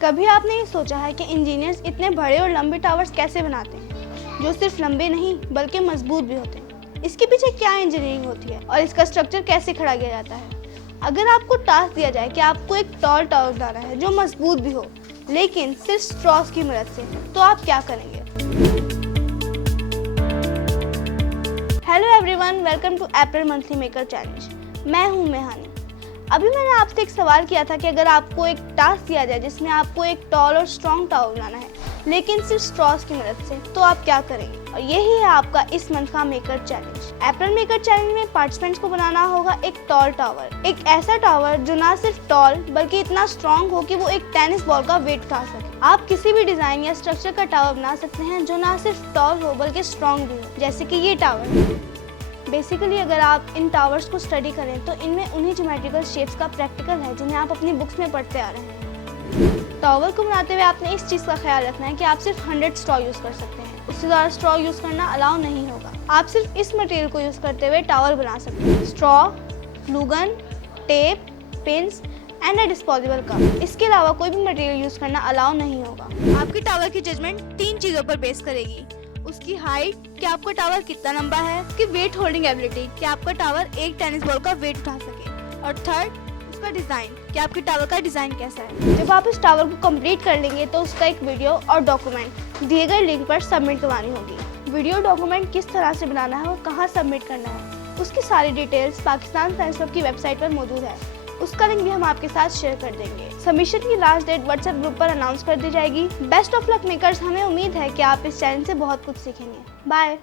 कभी आपने ये सोचा है कि इंजीनियर्स इतने बड़े और लंबे टावर्स कैसे बनाते हैं, जो सिर्फ लंबे नहीं बल्कि मजबूत भी होते हैं? इसके पीछे क्या इंजीनियरिंग होती है और इसका स्ट्रक्चर कैसे खड़ा किया जाता है? अगर आपको टास्क दिया जाए कि आपको एक टॉल टावर बनाना है जो मजबूत भी हो, लेकिन सिर्फ स्ट्रॉस की मदद से, तो आप क्या करेंगे? Hello everyone, welcome to April monthly maker challenge. मैं हूँ मेहानी। अभी मैंने आपसे एक सवाल किया था कि अगर आपको एक टास्क दिया जाए जिसमें आपको एक टॉल और स्ट्रॉन्ग टावर बनाना है, लेकिन सिर्फ स्ट्रॉस की मदद से, तो आप क्या करेंगे? और यही है आपका इस मंथ का मेकर चैलेंज। अप्रैल मेकर चैलेंज में पार्टिसिपेंट्स को बनाना होगा एक टॉल टावर, एक ऐसा टावर जो ना सिर्फ टॉल बल्कि इतना स्ट्रॉन्ग हो कि वो एक टेनिस बॉल का वेट उठा सके। आप किसी भी डिजाइन या स्ट्रक्चर का टावर बना सकते हैं जो ना सिर्फ टॉल हो बल्कि स्ट्रॉन्ग भी हो, जैसे कि ये टावर। बेसिकली अगर आप इन टावर्स को स्टडी करें तो इनमें उन्हीं ज्योमेट्रिकल शेप्स का प्रैक्टिकल है जिन्हें आप अपनी बुक्स में पढ़ते आ रहे हैं। टावर को बनाते हुए आपने इस चीज़ का ख्याल रखना है कि आप सिर्फ 100 स्ट्रॉ यूज़ कर सकते हैं, उससे ज़्यादा स्ट्रॉ यूज़ करना अलाउ नहीं होगा। आप सिर्फ इस मटेरियल को यूज़ करते हुए टावर बना सकते हैं: straw, glue gun, tape, pins and a disposable cup. इसके अलावा कोई भी मटेरियल यूज़ करना अलाउ नहीं होगा। आपकी टावर की जजमेंट 3 चीज़ों पर बेस करेगी: उसकी हाइट, कि आपका टावर कितना लंबा है, उसकी वेट होल्डिंग एबिलिटी, कि आपका टावर एक टेनिस बॉल का वेट उठा सके, और थर्ड उसका डिज़ाइन, कि आपके टावर का डिज़ाइन कैसा है। जब आप इस टावर को कंप्लीट कर लेंगे तो उसका एक वीडियो और डॉक्यूमेंट दिए गए लिंक पर सबमिट करवानी होगी। वीडियो डॉक्यूमेंट किस तरह से बनाना है और कहाँ सबमिट करना है, उसकी सारी डिटेल्स पाकिस्तान साइंस क्लब की वेबसाइट पर मौजूद है। उसका लिंक भी हम आपके साथ शेयर कर देंगे। सबमिशन की लास्ट डेट व्हाट्सएप ग्रुप पर अनाउंस कर दी जाएगी। बेस्ट ऑफ लक मेकर्स, हमें उम्मीद है कि आप इस चैलेंज से बहुत कुछ सीखेंगे। बाय।